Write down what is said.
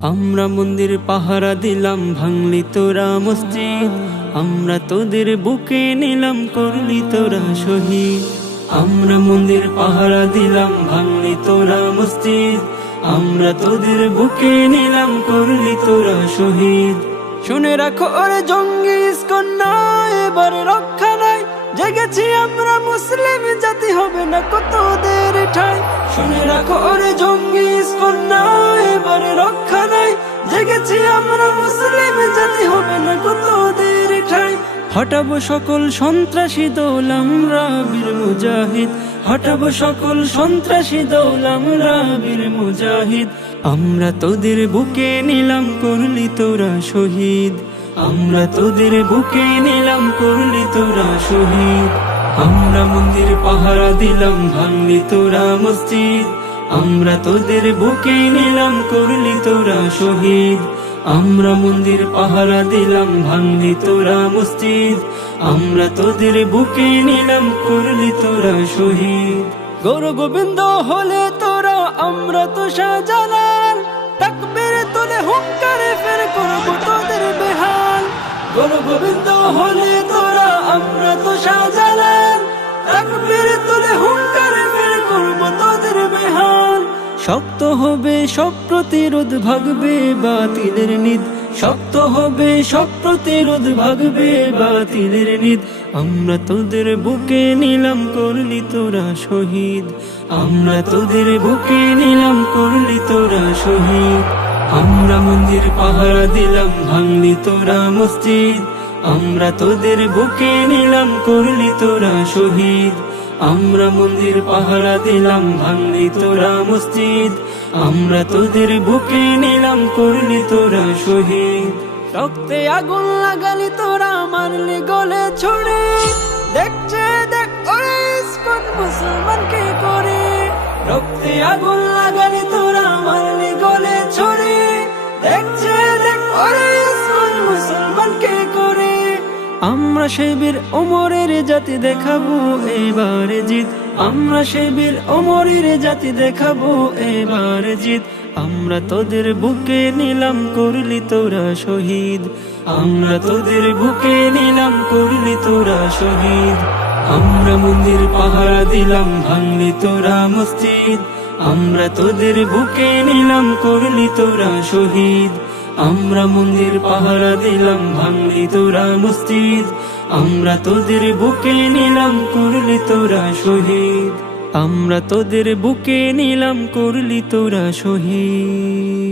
আমরা মন্দির পাহারা দিলাম, ভাঙলি তোরা মসজিদ। আমরা তোদের বুকে নিলাম, করলি তোরা শহীদ। আমরা মন্দির পাহারা দিলাম, ভাঙলি তোরা মসজিদ। আমরা তোদের বুকে নিলাম, করলি তোরা শহীদ। শুনে রাখো ওরে জঙ্গি ইস্কন না, এবার রক্ষা নাই। জেগেছি আমরা মুসলিম জাতি, হবে না কতদের ঠাই। শুনে রাখো ওরে জঙ্গি ইস্কন না, এবার রক্ষা নাই। জেগেছি আমরা মুসলিম জাতি, হবে না কতদের ঠাই। হটাবো সকল সন্ত্রাসী দল, আমরা বীর মুজাহিদ। হটাবো সকল সন্ত্রাসী দল, আমরা বীর মুজাহিদ। আমরা তোদের বুকে নিলাম, করলি তোরা শহীদ। আমরা তোদের বুকে নিলাম, করলি তোরা শহীদ। আমরা মন্দির পাহারা দিলাম, ভাঙলি তোরা মসজিদ। আমরা তোদের বুকে নিলাম, করলি তোরা শহীদ। আমরা মন্দির পাহারা দিলাম, ভাঙলি তোরা মসজিদ। আমরা তোদের বুকে নিলাম, করলি তোরা শহীদ। গৌর গোবিন্দ হলে তোরা, আমরা তো শাহজালাল। তাকবীর তোলে হুঙ্কারে, ফের করব তোদের বেহাল। গৌর গোবিন্দ হলে তোরা, আমরা তো শাহজালাল। তাকবীর তোলে হুঙ্কারে, ফের করব তোদের বেহাল। শক্ত হবে সব প্রতিরোধ, ভাগবে বাতিলের নিদ। শক্ত হবে সব প্রতিরোধ, ভাগবে বাতিলের নিদ। আমরা তোদের বুকে নিলাম, করলি তোরা শহীদ। আমরা তোদের বুকে নিলাম, করলি তোরা শহীদ। আমরা মন্দির পাহারা দিলাম, ভাঙলি তোরা মসজিদ। আমরা তোদের বুকে নিলাম, করলি তোরা শহীদ। আমরা মন্দির পাহারা দিলাম, ভাঙলি তোরা মসজিদ। আমরা তোদের বুকে নিলাম, করলি তোরা শহীদ। রক্তে আগুন লাগালি তোরা, মারলি গলে ছড়ে। দেখছে দেখ ওরে ইস্কন মুসলমানকে করে। রক্তে আগুন লাগালি তোরা, মারলি গলে ছড়ে। দেখছে দেখ ওরে ইস্কন মুসলমানকে করে। আমরা সেই বীর ওমরের জাতি, দেখাবো এবার জিত। আমরা সেই বীর ওমরের জাতি, দেখাবো এবার জিত। আমরা তোদের বুকে নিলাম, করলি তোরা শহীদ। আমরা তোদের বুকে নিলাম, করলি তোরা শহীদ। আমরা মন্দির পাহারা দিলাম, ভাঙলি তোরা মসজিদ। আমরা তোদের বুকে নিলাম, করলি তোরা শহীদ। আমরা মন্দির পাহারা দিলাম, ভাঙলি তোরা মসজিদ। আমরা তোদের বুকে নিলাম, করলি তোরা শহীদ। আমরা তোদের বুকে নিলাম, করলি তোরা শহীদ।